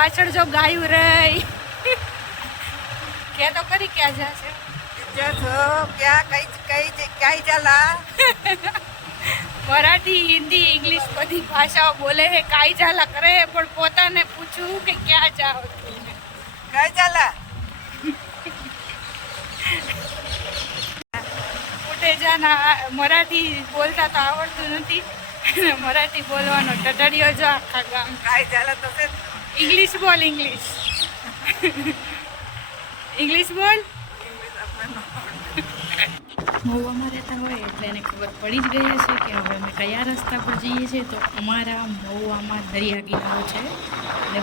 પાછળ જો ગાયું રહી કે તો કરી ક્યાં જશે મરાઠી હિન્દી ઇંગ્લિશ બધી ભાષાઓ બોલે છે કાઈ ઝાલા કરે પણ પોતાને પૂછું કે ક્યાં જાઓ? કઈ ચાલા? મોટે મરાઠી બોલતા તો આવડતું નથી. મરાઠી બોલવાનો ટટડિયો જો આખા ગામ કાઈ ઝાલા તો ઇંગ્લિશ બોલ ઇંગ્લિશ ઇંગ્લિશ બોલ મહુવામાં રહેતા હોય એટલે એને ખબર પડી જ ગઈ હશે કે હવે અમે કયા રસ્તા પર જઈએ છીએ. તો અમારા મહુવામાં દરિયા કિનારો છે. અને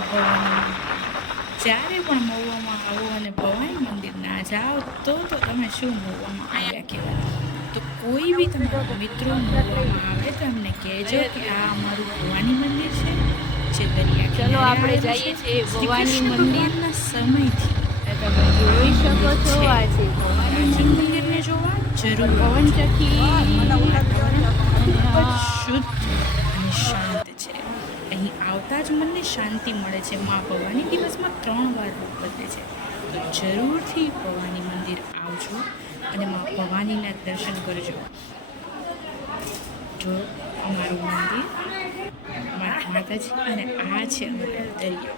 જ્યારે પણ મહુવામાં આવો અને ભવાની મંદિર ના જાઓ, તો તો તમે શું મહુવામાં આવ્યા કહેવાય? તો કોઈ બી તમારા મિત્રો મહુવામાં આવે તો એમને કહેજો કે આ અમારું ભવાની મંદિર છે દરિયા ચલો આપણે જઈએ છીએ ભવાની મંદિરના સમયથી. તમે જોઈ શકો છો આ છે ભવાની મંદિરને જોવા. જરૂર. પવનચક્કી ખૂબ જ શુદ્ધ અને શાંત છે. અહીં આવતા જ મનને શાંતિ મળે છે. મા ભવાની દિવસમાં ત્રણ વાર રૂપ બદલે છે. તો જરૂરથી ભવાની મંદિર આવજો અને મા ભવાનીના દર્શન કરજો. જો અમારું મંદિર અમારા માતાજી અને આ છે અમારો દરિયો,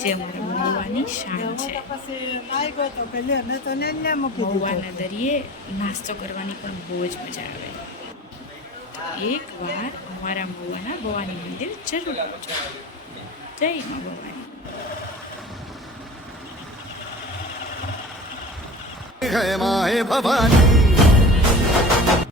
જે અમારા મહુવાની શાન છે. મહુવાના દરિયે નાસ્તો કરવાની પણ બહુ જ મજા આવે. એક એકવાર અમારા મહુવાના ભવાની મંદિર જરૂર આવજો. જય મા ભવાની ભવાની.